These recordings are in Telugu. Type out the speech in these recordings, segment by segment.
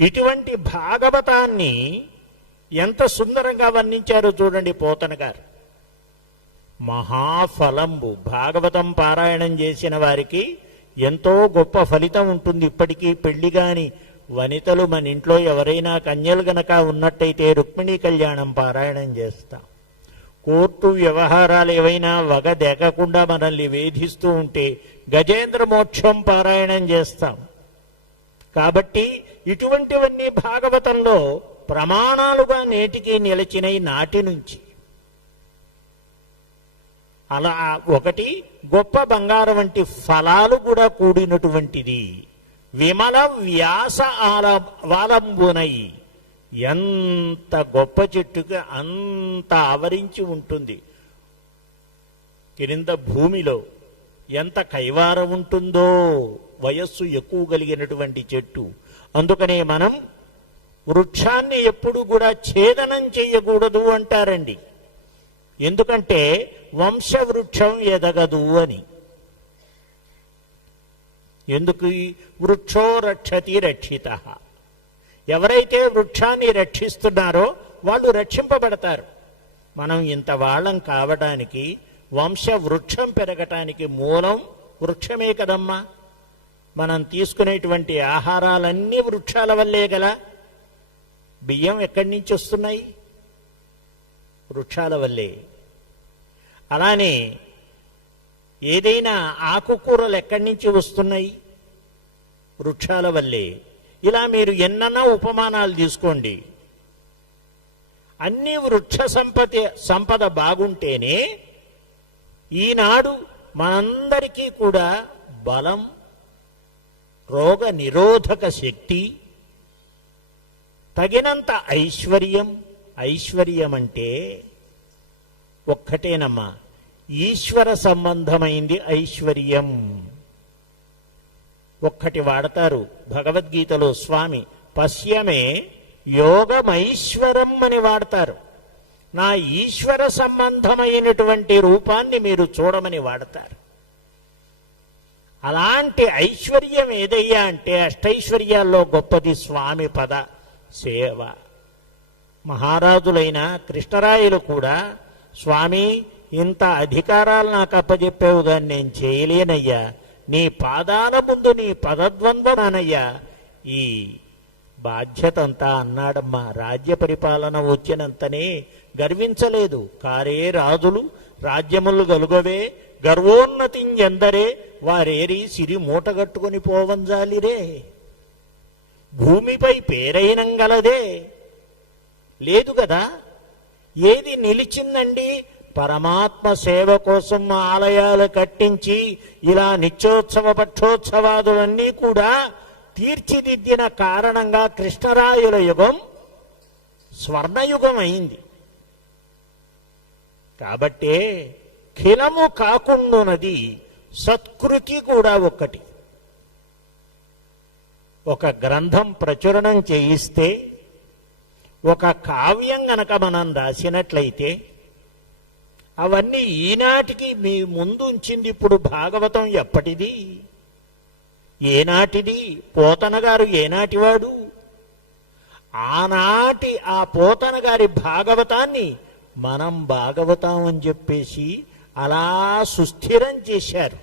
ఇటువంటి భాగవతాన్ని ఎంత సుందరంగా వర్ణించారో చూడండి పోతన గారు. మహాఫలంబు, భాగవతం పారాయణం చేసిన వారికి ఎంతో గొప్ప ఫలితం ఉంటుంది. ఇప్పటికీ పెళ్లి కాని వనితలు మన ఇంట్లో ఎవరైనా కన్యలు గనక ఉన్నట్టయితే రుక్మిణీ కళ్యాణం పారాయణం చేస్తాం. కోర్టు వ్యవహారాలు ఏవైనా వగదెక్కకుండా మనల్ని వేధిస్తూ ఉంటే గజేంద్ర మోక్షం పారాయణం చేస్తాం. కాబట్టి ఇటువంటివన్నీ భాగవతంలో ప్రమాణాలుగా నేటికి నిలిచినై నాటి నుంచి. అలా ఒకటి గొప్ప బంగారం వంటి ఫలాలు కూడా కూడినటువంటిది. విమల వ్యాస వాలంబునై, ఎంత గొప్ప చెట్టుకి అంత ఆవరించి ఉంటుంది. క్రింద భూమిలో ఎంత కైవారం ఉంటుందో, వయస్సు ఎక్కువ కలిగినటువంటి చెట్టు. అందుకనే మనం వృక్షాన్ని ఎప్పుడు కూడా ఛేదనం చేయకూడదు అంటారండి. ఎందుకంటే వంశవృక్షం ఎదగదు అని. ఎందుకు? వృక్షో రక్షతి రక్షిత. ఎవరైతే వృక్షాన్ని రక్షిస్తున్నారో వాళ్ళు రక్షింపబడతారు. మనం ఇంత వాళ్ళం కావడానికి, వంశ వృక్షం పెరగటానికి మూలం వృక్షమే కదమ్మా. మనం తీసుకునేటువంటి ఆహారాలన్నీ వృక్షాల వల్లే గల. బియ్యం ఎక్కడి నుంచి వస్తున్నాయి? వృక్షాల వల్లే. అలానే ఏదైనా ఆకుకూరలు ఎక్కడి నుంచి వస్తున్నాయి? వృక్షాల వల్లే. ఇలా మీరు ఎన్నన్నా ఉపమానాలు తీసుకోండి. అన్ని వృక్ష సంపద బాగుంటేనే ఈనాడు మనందరికీ కూడా బలం, రోగ నిరోధక శక్తి, తగినంత ఐశ్వర్యం. ఐశ్వర్యం అంటే ఒక్కటేనమ్మా, ఈశ్వర సంబంధమైంది ఐశ్వర్యం. ఒక్కటి వాడతారు భగవద్గీతలో స్వామి, పశ్యమే యోగమైశ్వరం అని వాడతారు. నా ఈశ్వర సంబంధమైనటువంటి రూపాన్ని మీరు చూడమని వాడతారు. అలాంటి ఐశ్వర్యం ఏదయ్యా అంటే అష్టైశ్వర్యాల్లో గొప్పది స్వామి పద సేవ. మహారాజులైన కృష్ణరాయలు కూడా, స్వామి ఇంత అధికారాలు నాకు అప్పచెప్పావు కానీ నేను చేయలేనయ్యా, నీ పాదాల ముందు నీ పదద్వంద్వనయ్యా ఈ బాధ్యత అంతా అన్నాడమ్మా. రాజ్య పరిపాలన వచ్చినంతనే గర్వించలేదు. కారే రాజులు రాజ్యములు గలుగవే, గర్వోన్నతించెందరే వారేరి సిరి మూటగట్టుకొని పోవంజాలిరే. భూమిపై పేరైనంగలదే లేదు కదా. ఏది నిలిచిందండి? పరమాత్మ సేవ కోసం ఆలయాలు కట్టించి ఇలా నిత్యోత్సవ పక్షోత్సవాదులన్నీ కూడా తీర్చిదిద్దిన కారణంగా కృష్ణరాయుల యుగం స్వర్ణయుగం అయింది. కాబట్టే ఖిలము కాకుండునది సత్కృతి కూడా ఒక్కటి. ఒక గ్రంథం ప్రచురణం చేయిస్తే, ఒక కావ్యం గనక మనం రాసినట్లయితే అవన్నీ ఈనాటికి మీ ముందు ఉంచింది. ఇప్పుడు భాగవతం ఎప్పటిది? ఏనాటిది? పోతన గారు ఏనాటివాడు? ఆనాటి ఆ పోతన గారి భాగవతాన్ని మనం భాగవతం అని చెప్పేసి అలా సుస్థిరం చేశారు.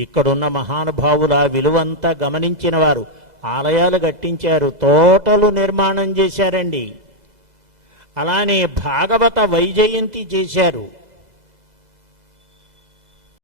ఇక్కడున్న మహానుభావుల విలువంతా గమనించిన వారు ఆలయాలు కట్టించారు, తోటలు నిర్మాణం చేశారండి. అలానే భాగవత వైజయంతి చేశారు.